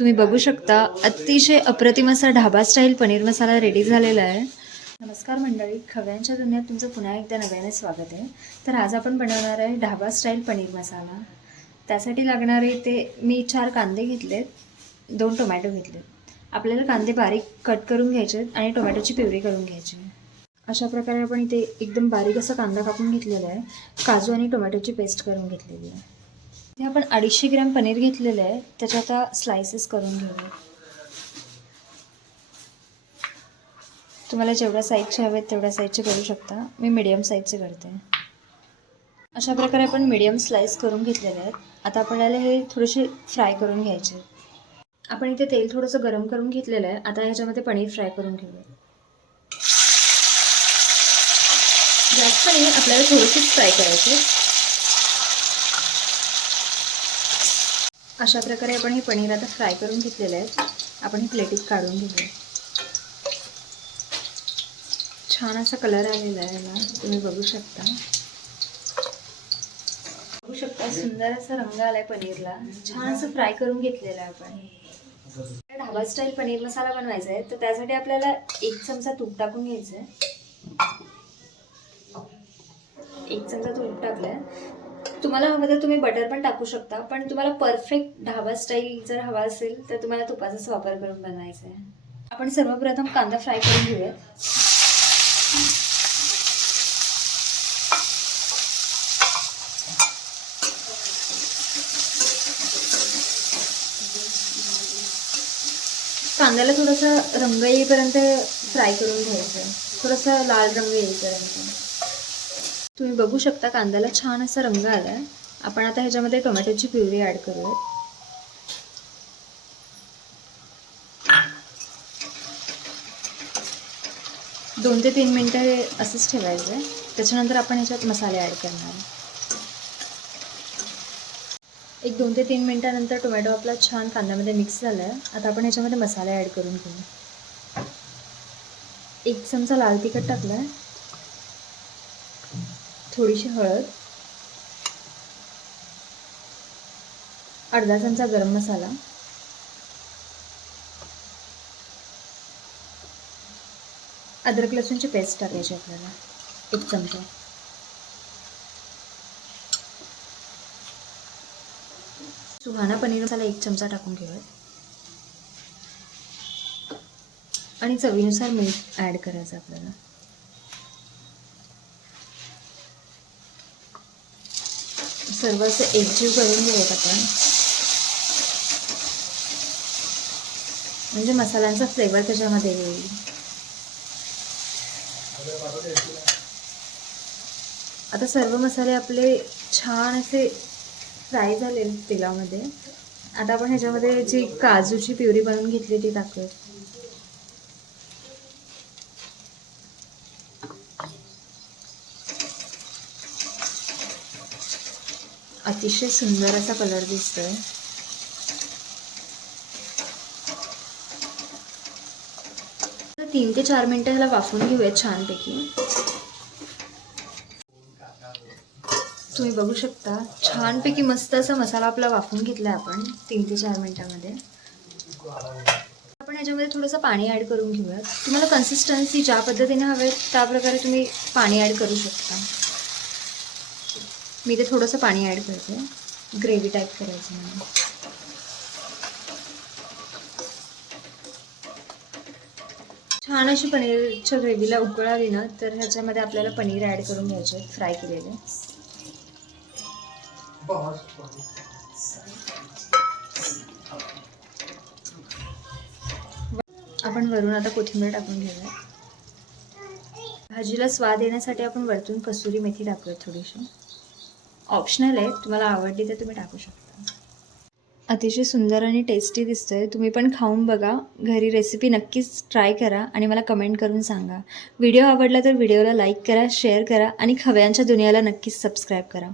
तुम्ही बघू शकता अतिशय अप्रतिम असा ढाबा स्टाईल पनीर मसाला रेडी झालेला आहे। नमस्कार मंडळी, खव्यांच्या दुनियेत तुमचं पुन्हा एकदा नव्याने स्वागत आहे। तर आज आपण बनवणार आहे ढाबा स्टाईल पनीर मसाला। त्यासाठी लागणारे ते मी 4 कांदे घेतलेत, 2 टोमॅटो घेतलेत। आपल्याला कांदे बारीक कट करून घ्यायचे आणि टोमॅटोची प्युरी करून घ्यायची। अशा प्रकारे आपण इथे एकदम बारीक असा कांदा कापून घेतलेला आहे। काजू आणि टोमॅटोची पेस्ट करून घेतलेली आहे। इथे आपण 250 ग्रॅम पनीर घेतलेलं आहे, त्याच्या आता स्लाइसेस करून घेऊया। तुम्हाला जेवढ्या साईजचे हवेत तेवढ्या साईजचे करू शकता, मी मीडियम साईजचे करते। अशा प्रकारे आपण मीडियम स्लाइस करून घेतलेले आहेत। आता आपल्याला हे थोडेसे फ्राय करून घ्यायचे। आपण इथे तेल थोडंसं गरम करून घेतलेलं आहे। आता ह्याच्यामध्ये पनीर फ्राय करून घेऊया। जास्त नाही, आपल्याला थोडंसंच फ्राय करायचे। अशा प्रकारे आपण हे पनीर आता फ्राय करून घेतलेलं आहे। आपण हे प्लेटीत काढून घेऊया। छान असा कलर आलेला आहे याला, तुम्ही बघू शकता। सुंदर असा रंग आलाय पनीरला। छान असं फ्राय करून घेतलेलं आहे आपण। ढाबा स्टाईल पनीर मसाला बनवायचा आहे, तर त्यासाठी आपल्याला 1 चमचा तूप टाकून घ्यायचं आहे। 1 चमचा तूप टाकलंय। तुम्हाला हवं तर तुम्ही बटर पण टाकू शकता, पण तुम्हाला परफेक्ट ढाबा स्टाईल जर हवा असेल तर तुम्हाला तुपाचाच वापर करून बनवायचा आहे। आपण सर्वप्रथम कांदा फ्राय करून घेऊया। कांद्याला थोडासा रंग येईपर्यंत फ्राय करून घ्यायचं, थोडासा लाल रंग येईपर्यंत। तुम्ही बघू शकता कांद्याला छान असा रंग आलाय। आपण आता ह्याच्यामध्ये टोमॅटोची प्युरी ॲड करूया। दोन ते 3 मिनिटं हे असंच ठेवायचं आहे। त्याच्यानंतर आपण ह्याच्यात मसाले ॲड करणार। 2 ते 3 मिनिटानंतर टोमॅटो आपला छान कांद्यामध्ये मिक्स झाला आहे। आता आपण ह्याच्यामध्ये मसाले ॲड करून घेऊ। 1 चमचा लाल तिखट टाकला आहे, थोडीशी हळद, अर्धा चमचा गरम मसाला, अद्रक लसूणची पेस्ट टाकायची आपल्याला 1 चमचा, सुहाना पनीर मसाला 1 चमचा टाकून घेऊया आणि चवीनुसार मीठ ॲड करायचं आपल्याला। सर्व असं एकजीव करून घेऊयात आपण, म्हणजे मसाल्यांचा फ्लेवर त्याच्यामध्ये येईल। आता सर्व मसाले आपले छान असे फ्राय झाले तेलामध्ये। आता आपण ह्याच्यामध्ये जी काजूची प्युरी बनवून घेतली ती टाकूया। अतिशय सुंदर असा कलर दिसतोय। तर 3 ते 4 मिनिटं ह्याला वाफवून घेऊया छानपैकी। तुम्ही बघू शकता छानपैकी मस्त असा मसाला आपला वाफवून घेतला आपण 3 ते 4 मिनिटांमध्ये। आपण ह्याच्यामध्ये थोडंसं पाणी ॲड करून घेऊया। तुम्हाला कन्सिस्टन्सी ज्या पद्धतीने हवे त्या प्रकारे तुम्ही पाणी ॲड करू शकता। मी ते थोडंसं पाणी ॲड करते, ग्रेव्ही टाईप करायचं म्हणून। छान अशी पनीरच्या ग्रेव्हीला उकळ आली ना, तर ह्याच्यामध्ये आपल्याला पनीर ॲड करून घ्यायचे फ्राय केलेले। आपण वरून आता कोथिंबीर टाकून घेऊया। भाजीला स्वाद येण्यासाठी आपण वरतून कसुरी मेथी टाकूया थोडीशी, ऑप्शनल आहे, तुम्हाला आवडली तर तुम्ही टाकू शकता। अतिशय सुंदर आणि टेस्टी दिसतोय। तुम्ही पण खाऊन बघा, घरी रेसिपी नक्कीच ट्राय करा आणि मला कमेंट करून सांगा। व्हिडिओ आवडला तर व्हिडिओला लाईक करा, शेअर करा आणि खव्यांच्या दुनियाला नक्कीच सबस्क्राईब करा।